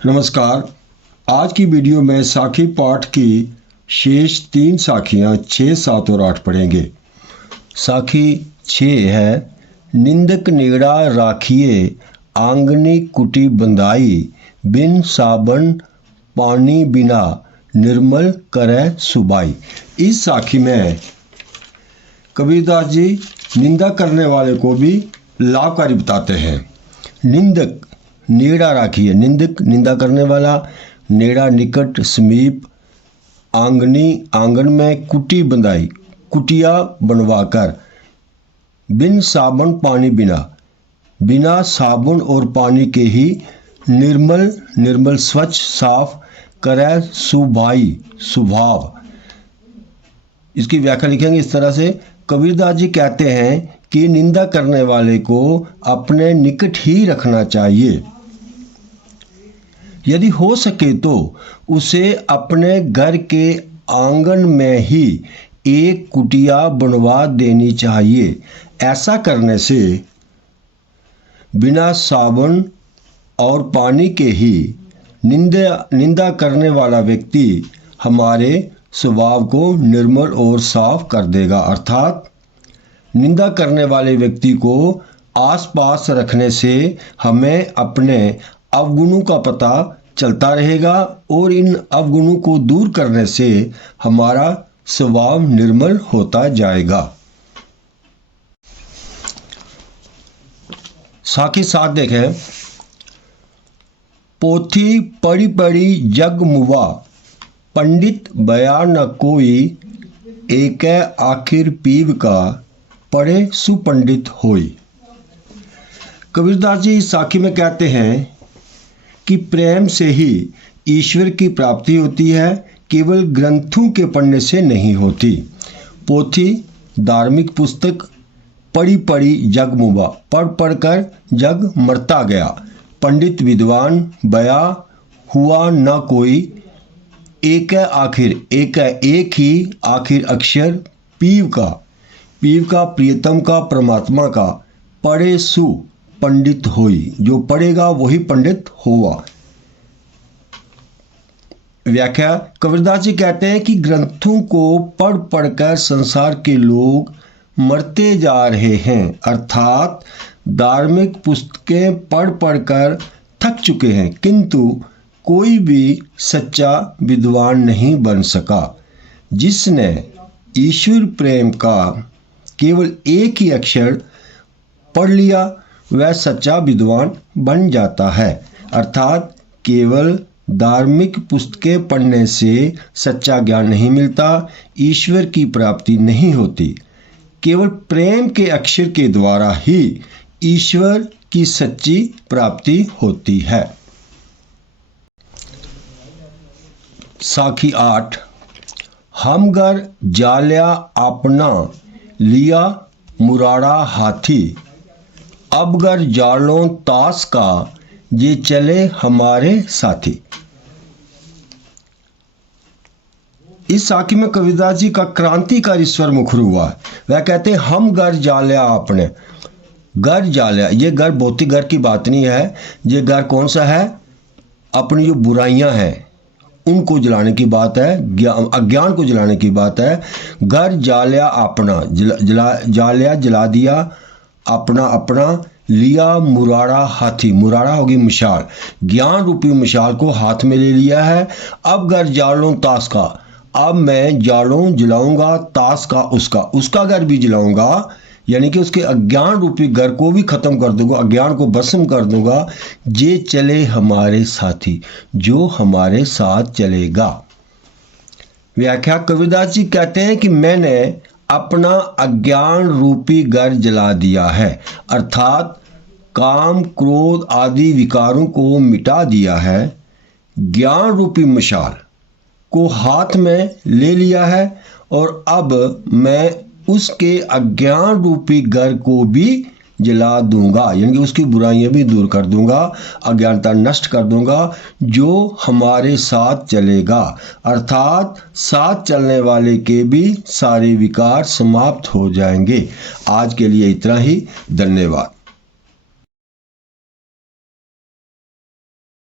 नमस्कार। आज की वीडियो में साखी पाठ की शेष 3 साखियाँ 6, 7 और 8 पढ़ेंगे। साखी 6 है, निंदक निगड़ा राखिए आंगनी कुटी बंधाई, बिन साबन पानी बिना निर्मल करे सुबाई। इस साखी में कबीरदास जी निंदा करने वाले को भी लाभकारी बताते हैं। निंदक नेड़ा राखिए, निंदक निंदा करने वाला, नेड़ा निकट समीप, आंगनी आंगन में, कुटी बंधाई कुटिया बनवाकर, बिन साबुन पानी बिना साबुन और पानी के ही निर्मल स्वच्छ साफ करे सुभाई स्वभाव। इसकी व्याख्या लिखेंगे इस तरह से। कबीरदास जी कहते हैं कि निंदा करने वाले को अपने निकट ही रखना चाहिए। यदि हो सके तो उसे अपने घर के आंगन में ही एक कुटिया बनवा देनी चाहिए। ऐसा करने से बिना साबुन और पानी के ही निंदा करने वाला व्यक्ति हमारे स्वभाव को निर्मल और साफ कर देगा। अर्थात निंदा करने वाले व्यक्ति को आसपास रखने से हमें अपने अवगुणों का पता चलता रहेगा और इन अवगुणों को दूर करने से हमारा स्वभाव निर्मल होता जाएगा। साखी 7 देखें। पोथी पढ़ी पढ़ी जग मुवा, पंडित बया न कोई, एक आखिर पीव का, पढ़े सुपंडित होई। कबीरदास जी इस साखी में कहते हैं कि प्रेम से ही ईश्वर की प्राप्ति होती है, केवल ग्रंथों के पढ़ने से नहीं होती। पोथी धार्मिक पुस्तक, पढ़ी पढ़ी जग मुवा, पढ़ कर जग मरता गया। पंडित विद्वान, बया हुआ न कोई, एक ही आखिर अक्षर, पीव का प्रियतम का, परमात्मा का, पढ़े सु पंडित होई, जो पढ़ेगा वही पंडित हुआ। व्याख्या। कबीरदास जी कहते हैं कि ग्रंथों को पढ़ कर संसार के लोग मरते जा रहे हैं। अर्थात धार्मिक पुस्तकें पढ़ कर थक चुके हैं, किंतु कोई भी सच्चा विद्वान नहीं बन सका। जिसने ईश्वर प्रेम का केवल एक ही अक्षर पढ़ लिया वह सच्चा विद्वान बन जाता है। अर्थात केवल धार्मिक पुस्तकें पढ़ने से सच्चा ज्ञान नहीं मिलता, ईश्वर की प्राप्ति नहीं होती। केवल प्रेम के अक्षर के द्वारा ही ईश्वर की सच्ची प्राप्ति होती है। साखी 8। हम घर जाल्या अपना, लिया मुराड़ा हाथी, अब घर जालों ताश का, ये चले हमारे साथी। इस साखी में कबीरदास जी का क्रांतिकारी स्वर मुखर हुआ। वह कहते हैं हम घर जाल्या अपने। घर जाल्या, ये घर भौतिक घर की बात नहीं है। ये घर कौन सा है? अपनी जो बुराइयां हैं उनको जलाने की बात है, अज्ञान को जलाने की बात है। घर जाल्या अपना, जाल्या जला दिया, अपना लिया मुराड़ा हाथी, मुराड़ा होगी मशाल, ज्ञान रूपी मशाल को हाथ में ले लिया है। अब घर जालों ताश का, अब मैं जालों जलाऊंगा, ताश का उसका घर भी जलाऊंगा, यानी कि उसके अज्ञान रूपी घर को भी खत्म कर दूंगा, अज्ञान को भस्म कर दूंगा। जे चले हमारे साथी, जो हमारे साथ चलेगा। व्याख्या। कबीरदास जी कहते हैं कि मैंने अपना अज्ञान रूपी घर जला दिया है। अर्थात काम क्रोध आदि विकारों को मिटा दिया है, ज्ञान रूपी मशाल को हाथ में ले लिया है और अब मैं उसके अज्ञान रूपी घर को भी जला दूंगा, यानी कि उसकी बुराइयां भी दूर कर दूंगा, अज्ञानता नष्ट कर दूंगा, जो हमारे साथ चलेगा। अर्थात साथ चलने वाले के भी सारे विकार समाप्त हो जाएंगे। आज के लिए इतना ही। धन्यवाद।